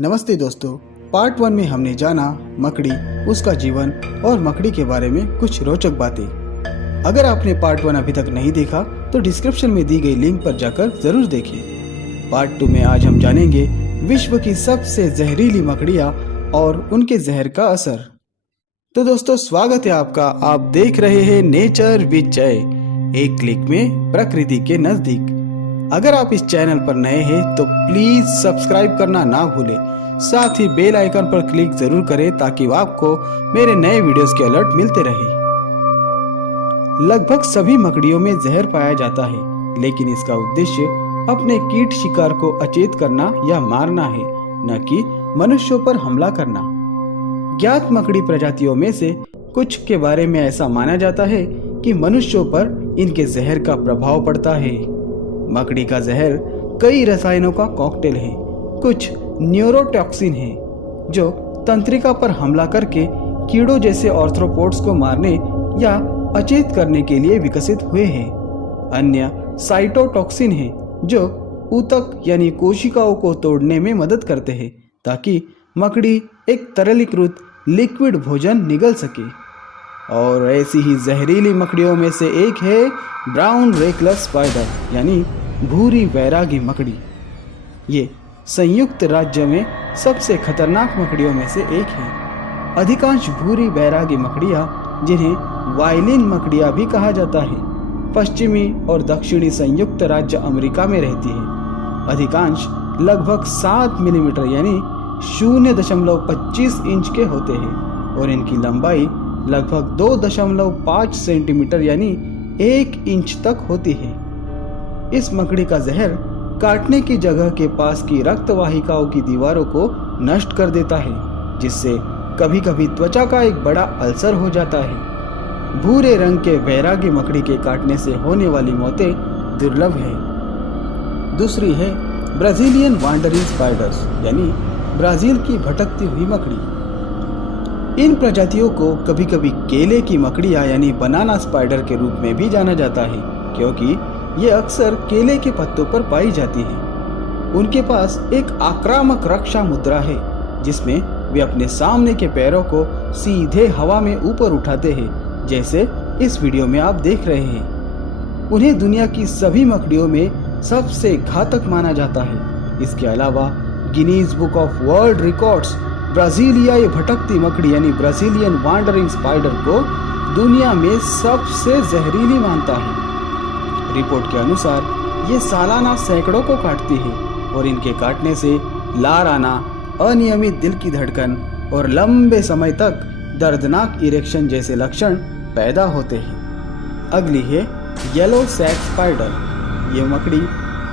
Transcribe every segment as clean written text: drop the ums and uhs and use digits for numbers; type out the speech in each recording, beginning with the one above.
नमस्ते दोस्तों, पार्ट 1 में हमने जाना मकड़ी, उसका जीवन और मकड़ी के बारे में कुछ रोचक बातें। अगर आपने पार्ट 1 अभी तक नहीं देखा तो डिस्क्रिप्शन में दी गई लिंक पर जाकर जरूर देखें। पार्ट 2 में आज हम जानेंगे विश्व की सबसे जहरीली मकड़ियाँ और उनके जहर का असर। तो दोस्तों, स्वागत है आपका। आप देख रहे हैं नेचर विद जय, एक क्लिक में प्रकृति के नजदीक। अगर आप इस चैनल पर नए हैं तो प्लीज सब्सक्राइब करना ना भूलें। साथ ही बेल आइकन पर क्लिक जरूर करें ताकि आपको मेरे नए वीडियोस के अलर्ट मिलते रहे। लगभग सभी मकड़ियों में जहर पाया जाता है, लेकिन इसका उद्देश्य अपने कीट शिकार को अचेत करना या मारना है, न कि मनुष्यों पर हमला करना। ज्ञात मकड़ी प्रजातियों में से कुछ के बारे में ऐसा माना जाता है कि मनुष्यों पर इनके जहर का प्रभाव पड़ता है। मकड़ी का जहर कई रसायनों का कॉकटेल है। कुछ न्यूरोटॉक्सिन है जो तंत्रिका पर हमला करके कीड़ों जैसे आर्थ्रोपोड्स को मारने या अचेत करने के लिए विकसित हुए हैं। अन्य साइटोटॉक्सिन है जो ऊतक यानी कोशिकाओं को तोड़ने में मदद करते हैं ताकि मकड़ी एक तरलीकृत लिक्विड भोजन निगल सके। और ऐसी ही जहरीली मकड़ियों में से एक है ब्राउन रेकलेस स्पाइडर यानी भूरी वैरागी मकड़ी। ये संयुक्त राज्य में सबसे खतरनाक मकड़ियों में से एक है। अधिकांश भूरी वैरागी मकड़ियाँ, जिन्हें वायलिन मकड़ियाँ भी कहा जाता है, पश्चिमी और दक्षिणी संयुक्त राज्य अमेरिका में रहती है। अधिकांश लगभग 7 मिलीमीटर यानी 0.25 इंच के होते हैं और इनकी लंबाई लगभग 2.5 सेंटीमीटर यानी 1 इंच तक होती है। इस मकड़ी का जहर काटने की जगह के पास की रक्त वाहिकाओं की दीवारों को नष्ट कर देता है, जिससे कभी कभी त्वचा का एक बड़ा अल्सर हो जाता है। भूरे रंग के वैरागी मकड़ी के काटने से होने वाली मौतें दुर्लभ है। दूसरी है ब्राजीलियन वांडरिंग स्पाइडर्स यानी ब्राजील की भटकती हुई मकड़ी। इन प्रजातियों को कभी कभी केले की मकड़ियाँ यानी बनाना स्पाइडर के रूप में भी जाना जाता है, क्योंकि ये अक्सर केले के पत्तों पर पाई जाती है। उनके पास एक आक्रामक रक्षा मुद्रा है जिसमें वे अपने सामने के पैरों को सीधे हवा में ऊपर उठाते हैं, जैसे इस वीडियो में आप देख रहे हैं। उन्हें दुनिया की सभी मकड़ियों में सबसे घातक माना जाता है। इसके अलावा Guinness Book of World Records ब्राजीलियाई भटकती मकड़ी यानी ब्राजीलियन वांडरिंग स्पाइडर को दुनिया में सबसे जहरीली मानता है। रिपोर्ट के अनुसार ये सालाना सैकड़ों को काटती है और इनके काटने से लार आना, अनियमित दिल की धड़कन और लंबे समय तक दर्दनाक इरेक्शन जैसे लक्षण पैदा होते हैं। अगली है येलो सैक स्पाइडर। ये मकड़ी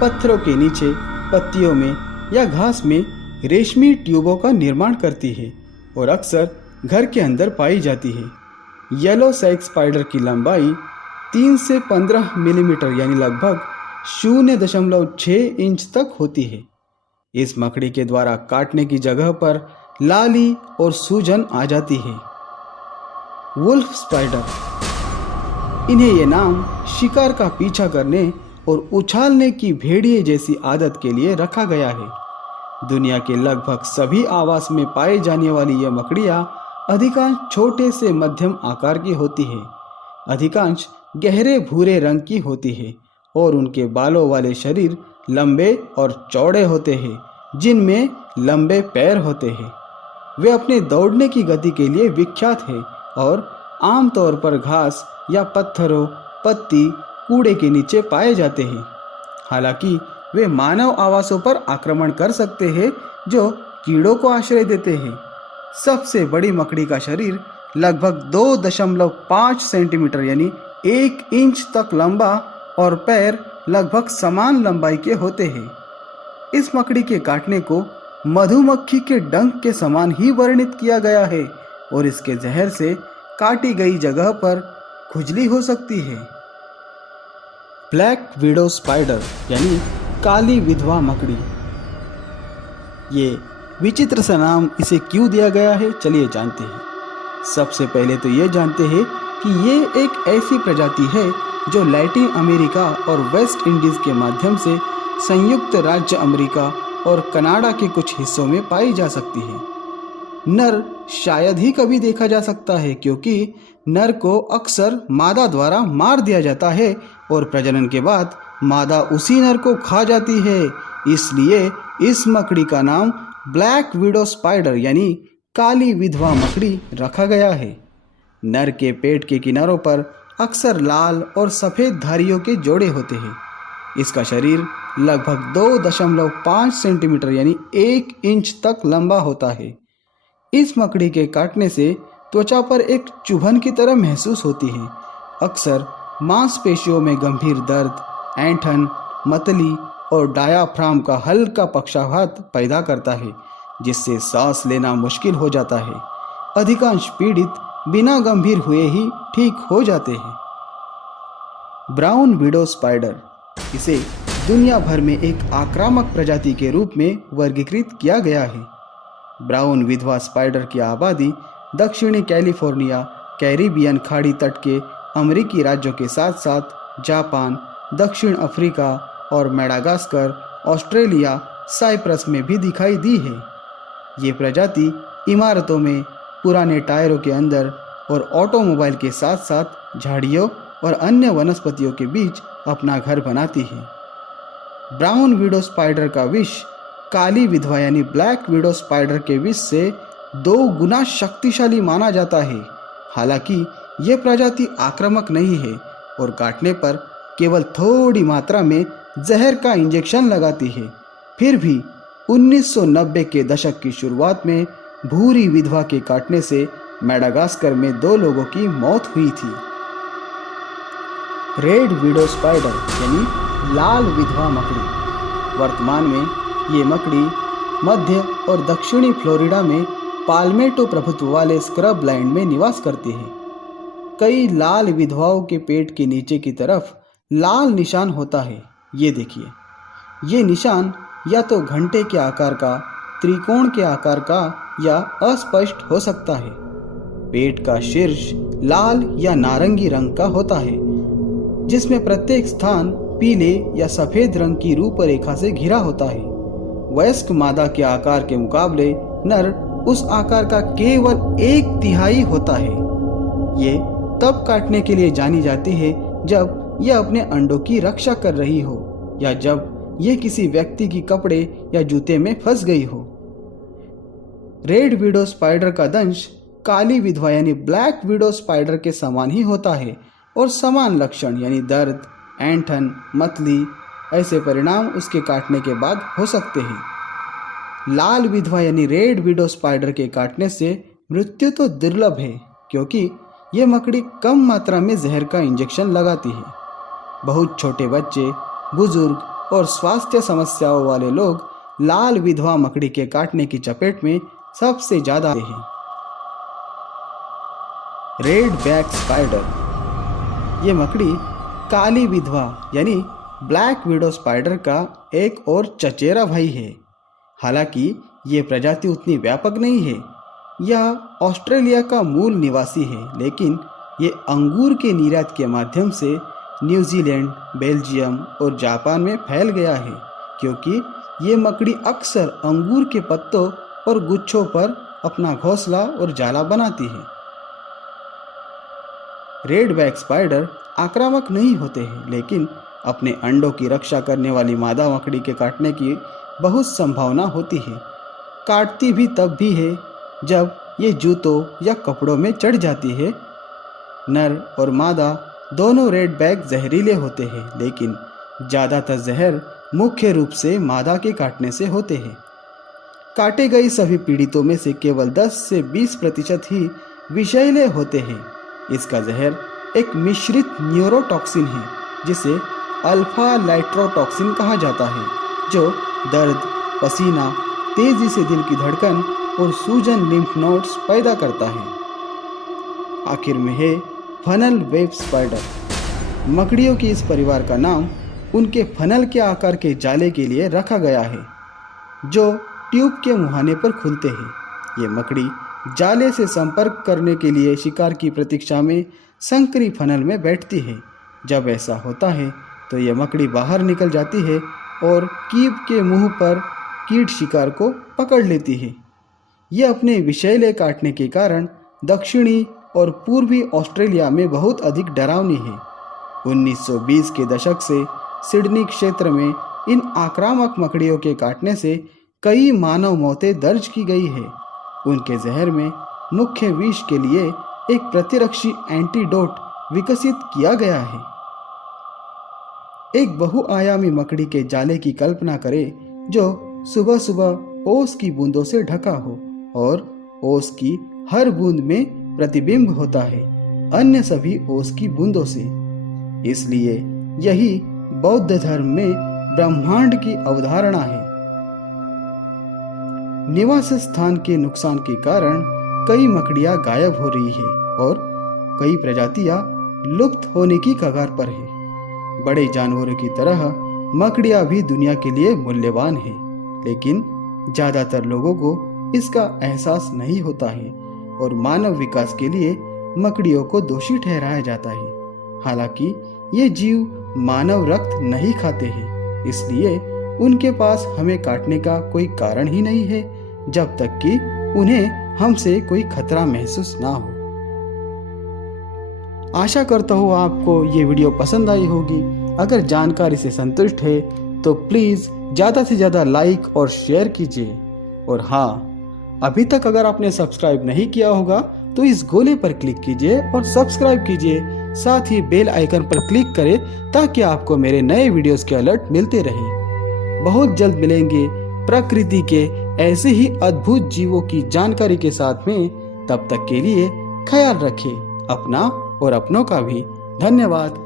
पत्थरों के नीचे, पत्तियों में या घास में रेशमी ट्यूबों का निर्माण करती है और अक्सर घर के अंदर पाई जाती है। येलो सैक स्पाइडर की लंबाई 3 से 15 मिलीमीटर यानी लगभग 0.6 इंच तक होती है। इस मकड़ी के द्वारा काटने की जगह पर लाली और सूजन आ जाती है। Wolf spider. इन्हें ये नाम शिकार का पीछा करने और उछालने की भेड़िए जैसी आदत के लिए रखा गया है। दुनिया के लगभग सभी आवास में पाए जाने वाली यह मकड़ियाँ अधिकांश छोटे से मध्यम आकार की होती है। अधिकांश गहरे भूरे रंग की होती है और उनके बालों वाले शरीर लंबे और चौड़े होते हैं, जिनमें लंबे पैर होते हैं। वे अपने दौड़ने की गति के लिए विख्यात है और आमतौर पर घास या पत्थरों, पत्ती, कूड़े के नीचे पाए जाते हैं। हालांकि वे मानव आवासों पर आक्रमण कर सकते हैं जो कीड़ों को आश्रय देते हैं। सबसे बड़ी मकड़ी का शरीर लगभग 2.5 सेंटीमीटर यानी 1 इंच तक लंबा और पैर लगभग समान लंबाई के होते हैं। इस मकड़ी के काटने को मधुमक्खी के डंक के समान ही वर्णित किया गया है और इसके जहर से काटी गई जगह पर खुजली हो सकती है। ब्लैक विडो स्पाइडर यानी काली विधवा मकड़ी। ये विचित्र सा नाम इसे क्यों दिया गया है, चलिए जानते हैं। सबसे पहले तो ये जानते हैं कि ये एक ऐसी प्रजाति है जो लैटिन अमेरिका और वेस्ट इंडीज़ के माध्यम से संयुक्त राज्य अमेरिका और कनाडा के कुछ हिस्सों में पाई जा सकती है। नर शायद ही कभी देखा जा सकता है, क्योंकि नर को अक्सर मादा द्वारा मार दिया जाता है और प्रजनन के बाद मादा उसी नर को खा जाती है। इसलिए इस मकड़ी का नाम ब्लैक विडो स्पाइडर यानी काली विधवा मकड़ी रखा गया है। नर के पेट के किनारों पर अक्सर लाल और सफ़ेद धारियों के जोड़े होते हैं। इसका शरीर लगभग 2.5 सेंटीमीटर यानी 1 इंच तक लंबा होता है। इस मकड़ी के काटने से त्वचा पर एक चुभन की तरह महसूस होती है। अक्सर मांसपेशियों में गंभीर दर्द, ऐंठन, मतली और डायाफ्राम का हल्का पक्षाघात पैदा करता है, जिससे सांस लेना मुश्किल हो जाता है। अधिकांश पीड़ित बिना गंभीर हुए ही ठीक हो जाते हैं। ब्राउन विडो स्पाइडर, इसे दुनिया भर में एक आक्रामक प्रजाति के रूप में वर्गीकृत किया गया है। ब्राउन विधवा स्पाइडर की आबादी दक्षिणी कैलिफोर्निया, कैरिबियन खाड़ी तट के अमेरिकी राज्यों के साथ साथ जापान, दक्षिण अफ्रीका और मेडागास्कर, ऑस्ट्रेलिया, साइप्रस में भी दिखाई दी है। ये प्रजाति इमारतों में, पुराने टायरों के अंदर और ऑटोमोबाइल के साथ साथ झाड़ियों और अन्य वनस्पतियों के बीच अपना घर बनाती है। ब्राउन विडो स्पाइडर का विष काली विधवा यानी ब्लैक विडो स्पाइडर के विष से 2 गुना शक्तिशाली माना जाता है। हालांकि ये प्रजाति आक्रामक नहीं है और काटने पर केवल थोड़ी मात्रा में जहर का इंजेक्शन लगाती है। फिर भी 1990 के दशक की शुरुआत में भूरी विधवा के काटने से मेडागास्कर में 2 लोगों की मौत हुई थी। रेड विडो स्पाइडर यानी लाल विधवा मकड़ी, वर्तमान में ये मकड़ी मध्य और दक्षिणी फ्लोरिडा में पाल्मेटो प्रभुत्व वाले स्क्रब लैंड में निवास करती है। कई लाल विधवाओं के पेट के नीचे की तरफ लाल निशान होता है। ये देखिए, ये निशान या तो घंटे के आकार का, त्रिकोण के आकार का या अस्पष्ट हो सकता है। पेट का शीर्ष लाल या नारंगी रंग का होता है, जिसमें प्रत्येक स्थान पीले या सफेद रंग की रूपरेखा से घिरा होता है। वयस्क मादा के आकार के मुकाबले नर उस आकार का केवल 1/3 होता है। ये तब काटने के लिए जानी जाती है जब यह अपने अंडों की रक्षा कर रही हो या जब यह किसी व्यक्ति की कपड़े या जूते में फंस गई हो। रेड विडो स्पाइडर का दंश काली विधवा यानी ब्लैक विडो स्पाइडर के समान ही होता है और समान लक्षण यानी दर्द, ऐंठन, मतली ऐसे परिणाम उसके काटने के बाद हो सकते हैं। लाल विधवा यानी रेड विडो स्पाइडर के काटने से मृत्यु तो दुर्लभ है, क्योंकि ये मकड़ी कम मात्रा में जहर का इंजेक्शन लगाती है। बहुत छोटे बच्चे, बुजुर्ग और स्वास्थ्य समस्याओं वाले लोग लाल विधवा मकड़ी के काटने की चपेट में सबसे ज़्यादा हैं। रेड बैक स्पाइडर, ये मकड़ी काली विधवा यानी ब्लैक विडो स्पाइडर का एक और चचेरा भाई है। हालांकि ये प्रजाति उतनी व्यापक नहीं है। यह ऑस्ट्रेलिया का मूल निवासी है, लेकिन ये अंगूर के निर्यात के माध्यम से न्यूजीलैंड, बेल्जियम और जापान में फैल गया है, क्योंकि ये मकड़ी अक्सर अंगूर के पत्तों और गुच्छों पर अपना घोंसला और जाला बनाती है। रेड बैक स्पाइडर आक्रामक नहीं होते हैं, लेकिन अपने अंडों की रक्षा करने वाली मादा मकड़ी के काटने की बहुत संभावना होती है। काटती भी तब भी है जब ये जूतों या कपड़ों में चढ़ जाती है। नर और मादा दोनों रेड बैक जहरीले होते हैं, लेकिन ज़्यादातर जहर मुख्य रूप से मादा के काटने से होते हैं। काटे गए सभी पीड़ितों में से केवल 10 से 20% ही विषैले होते हैं। इसका जहर एक मिश्रित न्यूरोटॉक्सिन है, जिसे अल्फा लाइट्रोटॉक्सिन कहा जाता है, जो दर्द, पसीना, तेजी से दिल की धड़कन और सूजन लिम्फ नोड्स पैदा करता है। आखिर में है फनल वेब स्पाइडर। मकड़ियों की इस परिवार का नाम उनके फनल के आकार के जाले के लिए रखा गया है, जो ट्यूब के मुहाने पर खुलते हैं। ये मकड़ी जाले से संपर्क करने के लिए शिकार की प्रतीक्षा में संकरी फनल में बैठती है। जब ऐसा होता है तो यह मकड़ी बाहर निकल जाती है और कीप के मुंह पर कीट शिकार को पकड़ लेती है। यह अपने विषैले काटने के कारण दक्षिणी और पूर्वी ऑस्ट्रेलिया में बहुत अधिक डरावनी है। 1920 के दशक से सिडनी क्षेत्र में इन आक्रामक मकड़ियों के काटने से कई मानव मौतें दर्ज की गई है। उनके जहर में मुख्य विष के लिए एक प्रतिरक्षी एंटीडोट विकसित किया गया है। एक बहुआयामी मकड़ी के जाले की कल्पना करें जो सुबह सुबह ओस की बूंदों से ढका हो और ओस की हर बूंद में प्रतिबिंब होता है अन्य सभी ओस की बूंदों से। इसलिए यही बौद्ध धर्म में ब्रह्मांड की अवधारणा है। निवास स्थान के नुकसान के कारण कई मकड़ियां गायब हो रही है और कई प्रजातियां लुप्त होने की कगार पर है। बड़े जानवरों की तरह मकड़ियां भी दुनिया के लिए मूल्यवान है, लेकिन ज्यादातर लोगों को इसका एहसास नहीं होता है और मानव विकास के लिए मकड़ियों को दोषी ठहराया जाता है। हालांकि ये जीव मानव रक्त नहीं खाते हैं, इसलिए उनके पास हमें काटने का कोई कारण ही नहीं है जब तक कि उन्हें हमसे कोई खतरा महसूस ना हो। आशा करता हूँ आपको ये वीडियो पसंद आई होगी। अगर जानकारी से संतुष्ट है तो प्लीज़ ज़्यादा से ज़्यादा लाइक और शेयर कीजिए। और हाँ, अभी तक अगर आपने सब्सक्राइब नहीं किया होगा तो इस गोले पर क्लिक कीजिए और सब्सक्राइब कीजिए। साथ ही बेल आइकन पर क्लिक करें ताकि आपको मेरे नए वीडियोस के अलर्ट मिलते रहे। बहुत जल्द मिलेंगे प्रकृति के ऐसे ही अद्भुत जीवों की जानकारी के साथ में। तब तक के लिए ख्याल रखें अपना और अपनों का भी। धन्यवाद।